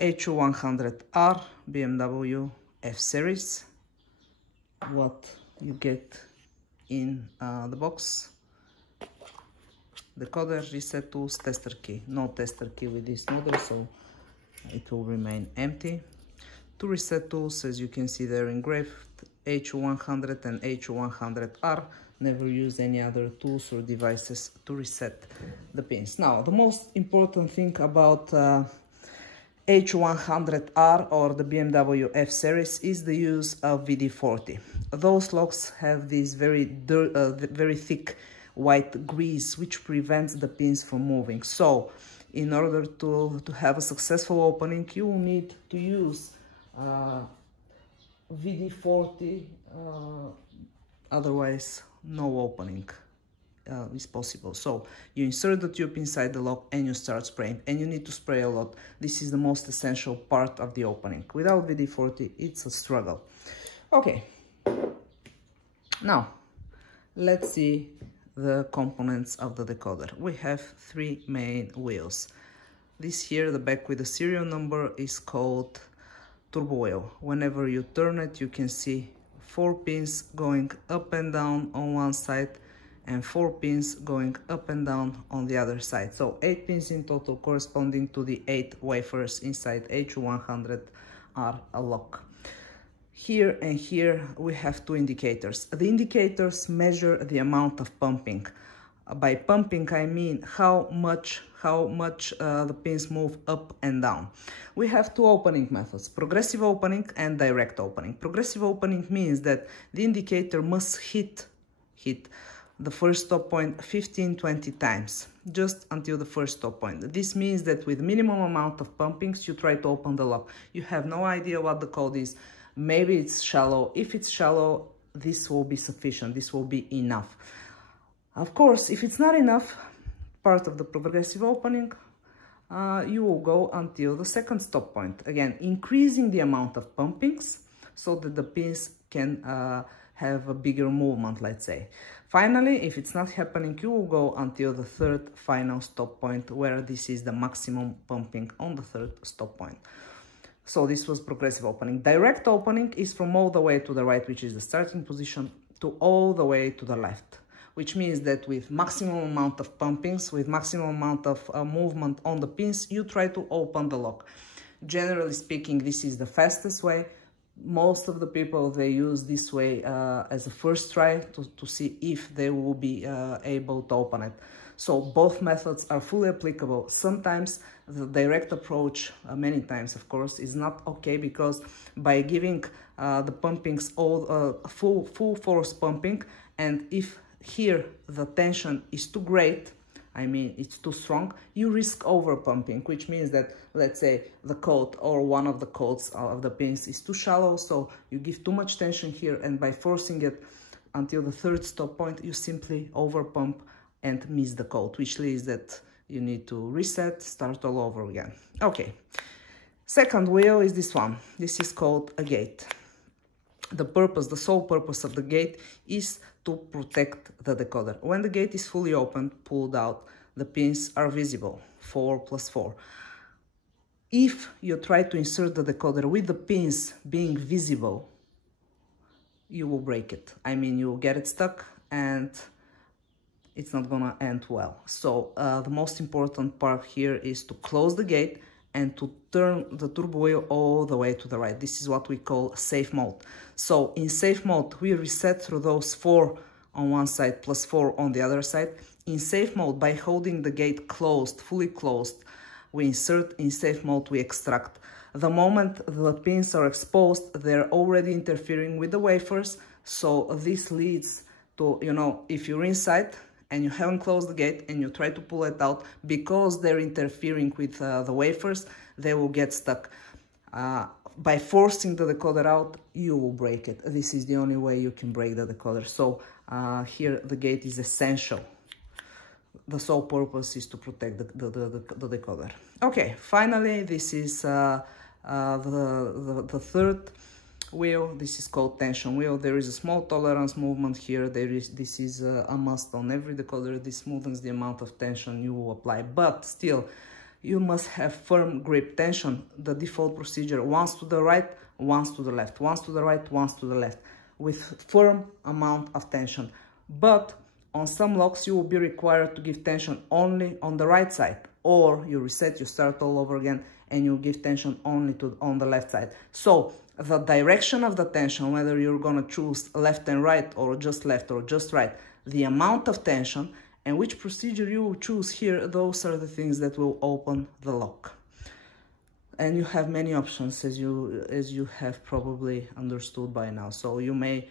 HU100-R BMW F series. What you get in the box: decoder, reset tools, tester key. No tester key with this model, so it will remain empty. Two reset tools, as you can see there engraved, HU100 and HU100-R. Never use any other tools or devices to reset the pins. Now, the most important thing about HU100-R or the BMW F series is the use of WD-40. Those locks have this very thick white grease which prevents the pins from moving. So, in order to have a successful opening, you will need to use WD-40, otherwise no opening is possible. So you insert the tube inside the lock and you start spraying, and you need to spray a lot. This is the most essential part of the opening. Without WD-40 it's a struggle. Okay, now let's see the components of the decoder. We have three main wheels. This here, the back with the serial number, is called turbo wheel. Whenever you turn it, you can see 4 pins going up and down on one side and 4 pins going up and down on the other side. So 8 pins in total, corresponding to the 8 wafers inside HU100-R lock. Here and here we have 2 indicators. The indicators measure the amount of pumping. By pumping I mean how much the pins move up and down. We have 2 opening methods: progressive opening and direct opening. Progressive opening means that the indicator must hit the first stop point 15-20 times, just until the first stop point. This means that with minimum amount of pumpings you try to open the lock. You have no idea what the code is. Maybe it's shallow. If it's shallow, this will be sufficient, this will be enough. Of course, if it's not enough, part of the progressive opening, you will go until the second stop point. Again, increasing the amount of pumpings so that the pins can have a bigger movement, let's say. Finally, if it's not happening, you will go until the third final stop point, where this is the maximum pumping on the third stop point. So this was progressive opening. Direct opening is from all the way to the right, which is the starting position, to all the way to the left, which means that with maximum amount of pumpings, with maximum amount of movement on the pins, you try to open the lock. Generally speaking, this is the fastest way. Most of the people, they use this way as a first try to see if they will be able to open it. So both methods are fully applicable. Sometimes the direct approach, many times of course, is not okay, because by giving the pumpings all full force pumping, and if here the tension is too great, I mean it's too strong, you risk over pumping, which means that, let's say, the coat or one of the coats of the pins is too shallow, so you give too much tension here, and by forcing it until the third stop point, you simply over pump and miss the coat, which leads that you need to reset, start all over again. Okay, second wheel is this one. This is called a gate. The sole purpose of the gate is to protect the decoder. When the gate is fully opened, pulled out, the pins are visible, 4 plus 4. If you try to insert the decoder with the pins being visible, you will break it. I mean, you will get it stuck and it's not gonna end well. So the most important part here is to close the gate and to turn the turbo wheel all the way to the right. This is what we call safe mode. So in safe mode, we reset through those 4 on one side plus 4 on the other side. In safe mode, by holding the gate closed, fully closed, we insert. In safe mode, we extract. The moment the pins are exposed, they're already interfering with the wafers. So this leads to, you know, if you're inside and you haven't closed the gate and you try to pull it out, because they're interfering with the wafers, they will get stuck. By forcing the decoder out, you will break it. This is the only way you can break the decoder. So here the gate is essential. The sole purpose is to protect the decoder. Okay, finally, this is the third wheel. This is called tension wheel. There is a small tolerance movement here. This is a must on every decoder. This smoothens the amount of tension you will apply, but still you must have firm grip tension. The default procedure, once to the right, once to the left, once to the right, once to the left, with firm amount of tension. But on some locks, you will be required to give tension only on the right side, or you reset, you start all over again, and you give tension only on the left side. So the direction of the tension, whether you're gonna choose left and right, or just left or just right, the amount of tension, and which procedure you will choose here, those are the things that will open the lock. And you have many options, as you have probably understood by now. So you may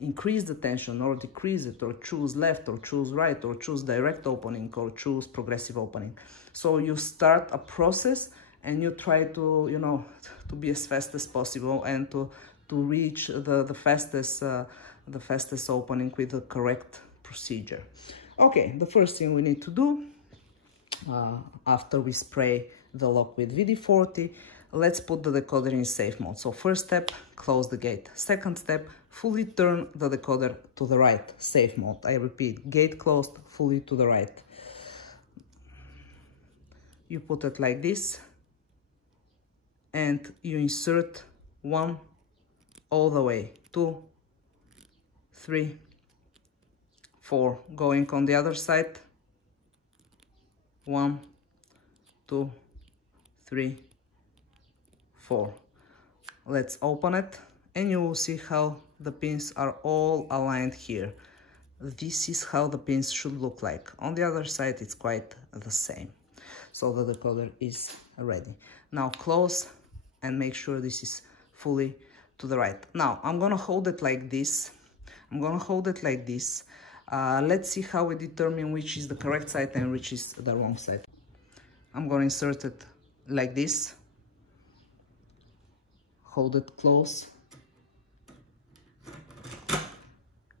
increase the tension or decrease it, or choose left or choose right, or choose direct opening or choose progressive opening. So you start a process and you try to, you know, to be as fast as possible and to reach the fastest opening with the correct procedure. Okay, the first thing we need to do after we spray the lock with WD-40, let's put the decoder in safe mode. So first step, close the gate. Second step, fully turn the decoder to the right, safe mode. I repeat, gate closed, fully to the right. You put it like this, and you insert 1 all the way, 2, 3, 4, going on the other side, 1, 2, 3, 4. Let's open it, and you will see how the pins are all aligned here. This is how the pins should look like. On the other side, it's quite the same. So the decoder is ready. Now close and make sure this is fully to the right. Now I'm gonna hold it like this. Let's see how we determine which is the correct side and which is the wrong side. I'm gonna insert it like this. Hold it close.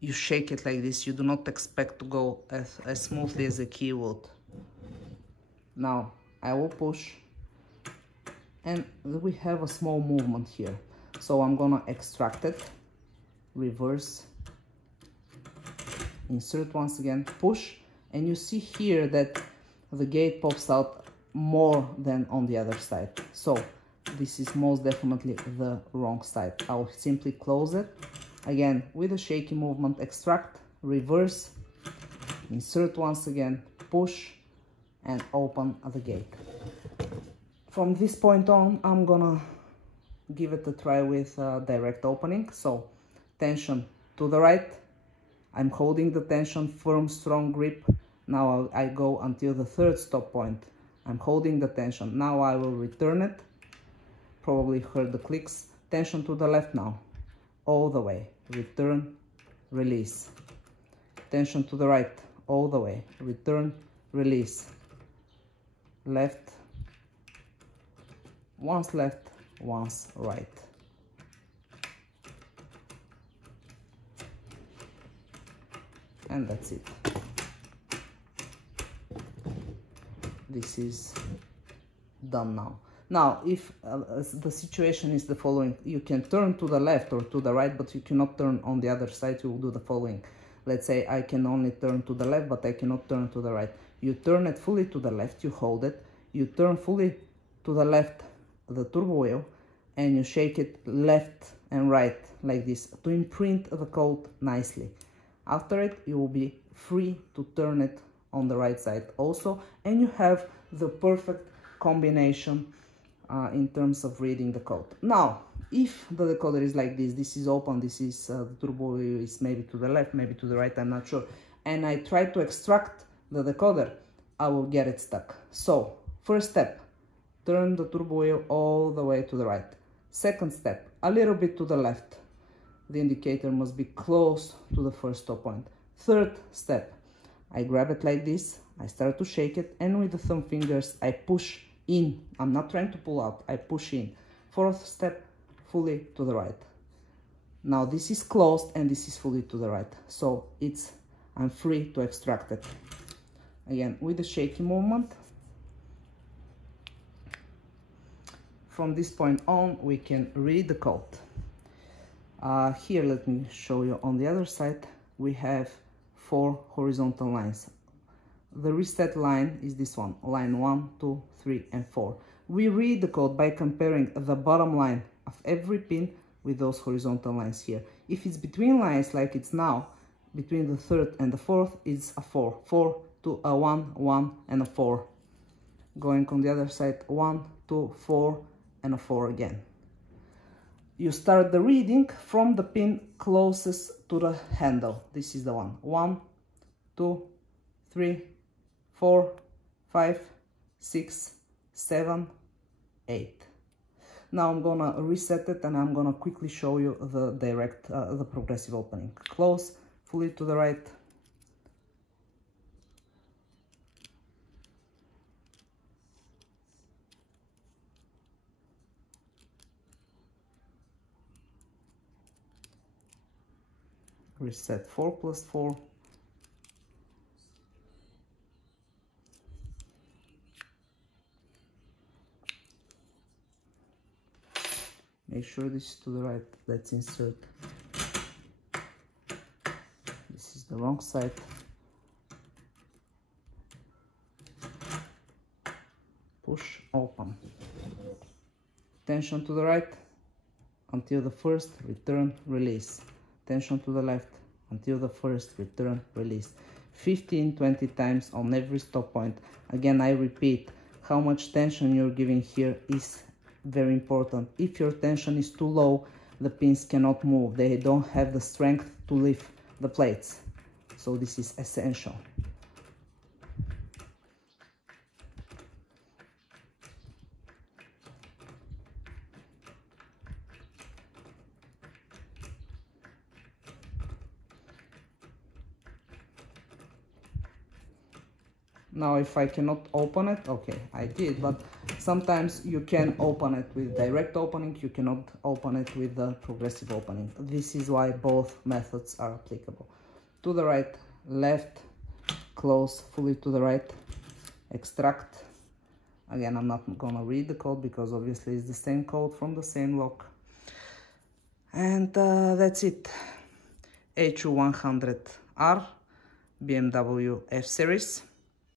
You shake it like this. You do not expect to go as smoothly as a key would. Now I will push, and we have a small movement here. So I'm gonna extract it, reverse, insert once again, push, and you see here that the gate pops out more than on the other side. So this is most definitely the wrong side. I'll simply close it. Again, with a shaky movement, extract, reverse, insert once again, push, and open the gate. From this point on, I'm gonna give it a try with direct opening. So tension to the right, I'm holding the tension, firm, strong grip. Now I go until the third stop point. I'm holding the tension. Now I will return it. Probably heard the clicks. Tension to the left now, all the way. Return, release. Tension to the right, all the way. Return, release. Left, once right. And that's it. This is done now. Now, if the situation is the following, you can turn to the left or to the right, but you cannot turn on the other side. You will do the following. Let's say I can only turn to the left, but I cannot turn to the right. You turn it fully to the left, you hold it, you turn fully to the left the turbo wheel, and you shake it left and right like this to imprint the coat nicely. After it, you will be free to turn it on the right side also, and you have the perfect combination in terms of reading the code. Now, if the decoder is like this, this is open, this is the turbo wheel is maybe to the left, maybe to the right, I'm not sure, and I try to extract the decoder, I will get it stuck. So, first step, turn the turbo wheel all the way to the right. Second step, a little bit to the left. The indicator must be close to the first stop point. Third step, I grab it like this, I start to shake it, and with the thumb fingers I push in. I'm not trying to pull out, I push in. Fourth step, fully to the right. Now this is closed and this is fully to the right. So I'm free to extract it. Again, with a shaky movement. From this point on, we can read the code. Here, let me show you on the other side, we have 4 horizontal lines. the reset line is this one, line 1, 2, 3, and 4. We read the code by comparing the bottom line of every pin with those horizontal lines here. If it's between lines like it's now, between the third and the fourth, it's a 4. 4 to a 1, 1, and a 4. Going on the other side, 1, 2, 4, and a 4 again. You start the reading from the pin closest to the handle. This is the one. 1, 2, 3, 4, 5, 6, 7, 8. Now I'm gonna reset it and I'm gonna quickly show you the progressive opening. Close, fully to the right. Reset 4 plus 4. Make sure this is to the right. Let's insert. This is the wrong side. Push, open. Tension to the right until the first, return, release. Tension to the left until the first, return, release. 15-20 times on every stop point. Again, I repeat, how much tension you're giving here is very important. If your tension is too low, the pins cannot move. They don't have the strength to lift the plates. So this is essential. Now if I cannot open it, okay, I did, but sometimes you can open it with direct opening, you cannot open it with the progressive opening. This is why both methods are applicable. To the right, left, close, fully to the right, extract. Again, I'm not gonna read the code because obviously it's the same code from the same lock. And that's it. HU100-R, BMW F series.